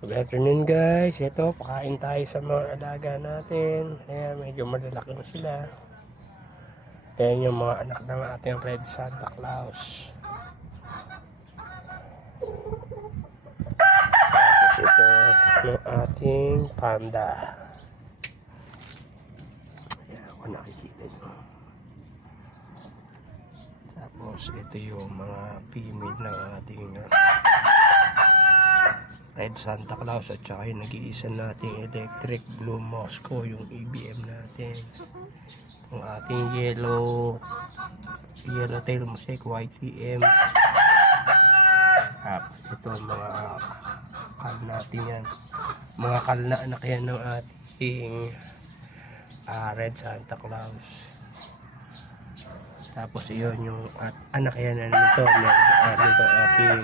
Good afternoon guys. Ito, pakain tayo sa mga alaga natin. Ayan, medyo malalaki na sila. Ayan yung mga anak ng ating Red Santa Claus. Tapos ito, yung ating panda. Ayan, kung nakikita nyo. Tapos ito yung mga female ng ating uh, Red Santa Claus at saka yung nag-iisa nating electric blue Moscow yung EBM natin. Yung ating yellow yellow tail mosaic YTM tapos ito mga kal natin yan. Mga kal na anak yan ng ating ah, Red Santa Claus. Tapos iyon yung at anak yan nito uh, nito ating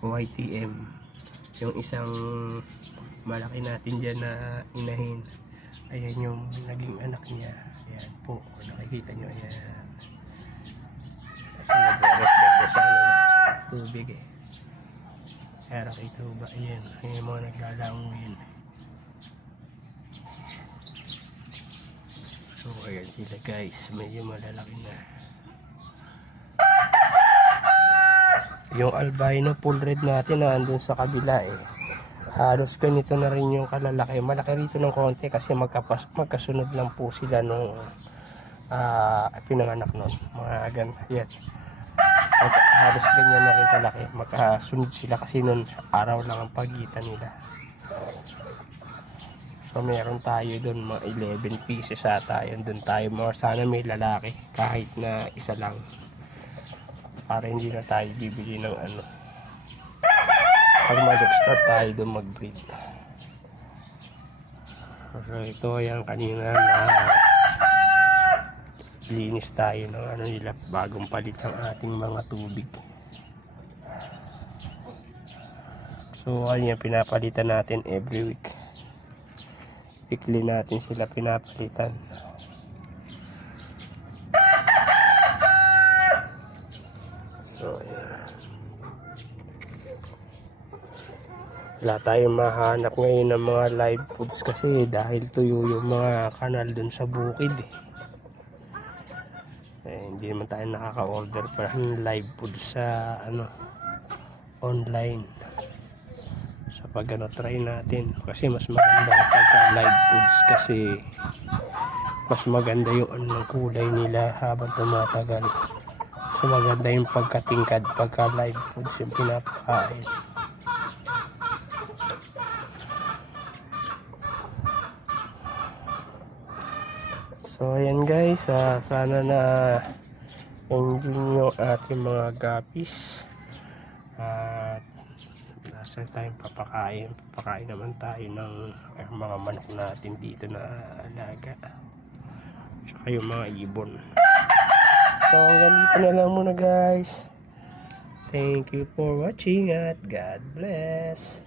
YTM yung isang malaki natin dyan na inahin ayan yung naging anak niya. Ayan po nakikita nyo ayan. Kasi nag-reflect na ano na tubig eh. Kaya nakita ba? Ayan ayan yung mga naglalanguin so ayan sila guys. Medyo malalaki na yung albino full red natin na andun sa kabila eh. Halos ganito na rin yung kalalaki. Malaki rito ng konti kasi magkapas, magkasunod lang po sila nung ah, pinanganak nun. Mga ganda yan. Mag, halos ganyan na rin kalaki. Magkasunod sila kasi nun araw lang ang pagitan nila. So meron tayo doon mga 11 pieces ata. Yun doon tayo. Mga sana may lalaki kahit na isa lang para hindi na tayo bibili ng ano. Pag mag-start tayo doon mag-breed. So ito yan kanina na linis tayo ng ano nila bagong palit ang ating mga tubig. So ano yan pinapalitan natin every week. Weekly natin sila pinapalitan so ayan wala tayong mahanap ngayon ng mga live foods kasi dahil tuyo yung mga kanal dun sa bukid eh. eh hindi naman tayo nakaka-order pa ng live foods sa ano online. Sa pag ano try natin. Kasi mas maganda pagka live foods kasi mas maganda yung ano, ng kulay nila habang tumatagal. So maganda yung pagkatingkad pagka live foods yung pinapakain So ayan guys, ah, sana na enjoy nyo ating mga gapis. At nasa tayong papakain. Papakain naman tayo ng mga manok natin dito na alaga. Tsaka yung mga ibon. So hanggang dito na lang muna guys. Thank you for watching at God bless.